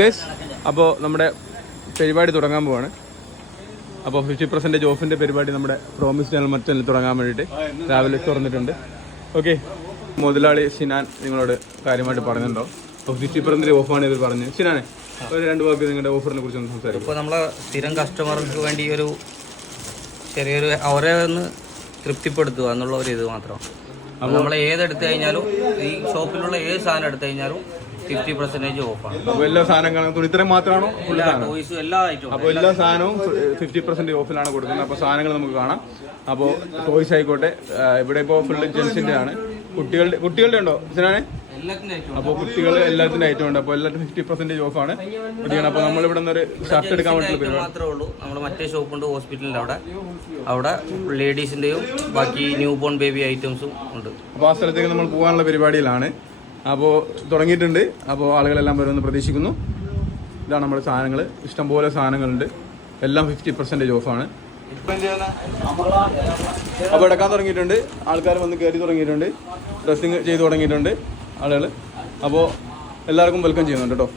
Guys, അപ്പോൾ നമ്മുടെ പരിപാടി തുടങ്ങാൻ പോവാണ്. അപ്പോൾ 50% ഓഫിൻ്റെ പരിപാടി നമ്മുടെ പ്രോമിസ് ചാനൽ മറ്റൊന്നിൽ തുടങ്ങാൻ വേണ്ടിയിട്ട് രാവിലെ തുറന്നിട്ടുണ്ട്. ഓക്കെ, മുതലാളി സിനാൻ നിങ്ങളോട് കാര്യമായിട്ട് പറഞ്ഞിട്ടുണ്ടോ? അപ്പോൾ 50% ഓഫാണ് ഇവർ പറഞ്ഞത്. സിനാനെ, ഒരു 2 വാക്ക് നിങ്ങളുടെ ഓഫറിനെ കുറിച്ച് ഒന്ന് സംസാരിക്കും. ഇപ്പോൾ നമ്മളെ സ്ഥിരം കസ്റ്റമർക്ക് വേണ്ടി ഒരു ചെറിയൊരു അവരെ ഒന്ന് തൃപ്തിപ്പെടുത്തുക എന്നുള്ള ഒരു ഇത് മാത്രം. അപ്പോൾ നമ്മൾ ഏതെടുത്തു കഴിഞ്ഞാലും ഈ ഷോപ്പിലുള്ള ഏത് സാധനം എടുത്തു കഴിഞ്ഞാലും 50% ഓഫാണ്. അപ്പോൾ എല്ലാ സാധനങ്ങളും തുണിത്തരം മാത്രമാണോ? ടോയ്സും എല്ലാ ഐറ്റവും. അപ്പോൾ എല്ലാ സാധനവും 50% ഓഫിലാണ് കൊടുക്കുന്നത്. അപ്പോൾ സാധനങ്ങൾ നമുക്ക് കാണാം. അപ്പോൾ ടോയ്സ് ആയിക്കോട്ടെ, ഇവിടെ ഇപ്പോൾ ഫുള്ള് ജെൻസിൻ്റെ ആണ്. കുട്ടികളുടെ ഉണ്ടോ സിനാനെ? അപ്പോൾ കുട്ടികൾ എല്ലാത്തിൻ്റെ ഐറ്റം ഉണ്ട്. അപ്പോൾ എല്ലാത്തിനും 50% ഓഫാണ്. അപ്പോൾ നമ്മളിവിടെ നിന്നൊരു ഷർട്ട് എടുക്കാൻ വേണ്ടിയിട്ടുള്ള മാത്രമേ ഉള്ളൂ. നമ്മൾ മറ്റേ ഷോപ്പുണ്ട് ഹോസ്പിറ്റലിൻ്റെ അവിടെ ലേഡീസിൻ്റെയും ബാക്കി ന്യൂ ബോൺ ബേബി ഐറ്റംസും ഉണ്ട്. അപ്പോൾ ആ സ്ഥലത്തേക്ക് നമ്മൾ പോകാനുള്ള പരിപാടിയിലാണ്. അപ്പോൾ തുടങ്ങിയിട്ടുണ്ട്. അപ്പോൾ ആളുകളെല്ലാം വരുമെന്ന് പ്രതീക്ഷിക്കുന്നു. ഇതാണ് നമ്മുടെ സാധനങ്ങൾ. ഇഷ്ടംപോലെ സാധനങ്ങളുണ്ട്. എല്ലാം 50% ഓഫാണ്. അപ്പോൾ എടുക്കാൻ തുടങ്ങിയിട്ടുണ്ട്. ആൾക്കാർ വന്ന് കയറി തുടങ്ങിയിട്ടുണ്ട്. ഡ്രസ്സിങ് ചെയ്ത് തുടങ്ങിയിട്ടുണ്ട് ആളുകൾ. അപ്പോൾ എല്ലാവർക്കും വെൽക്കം ചെയ്യുന്നുണ്ട് കേട്ടോ.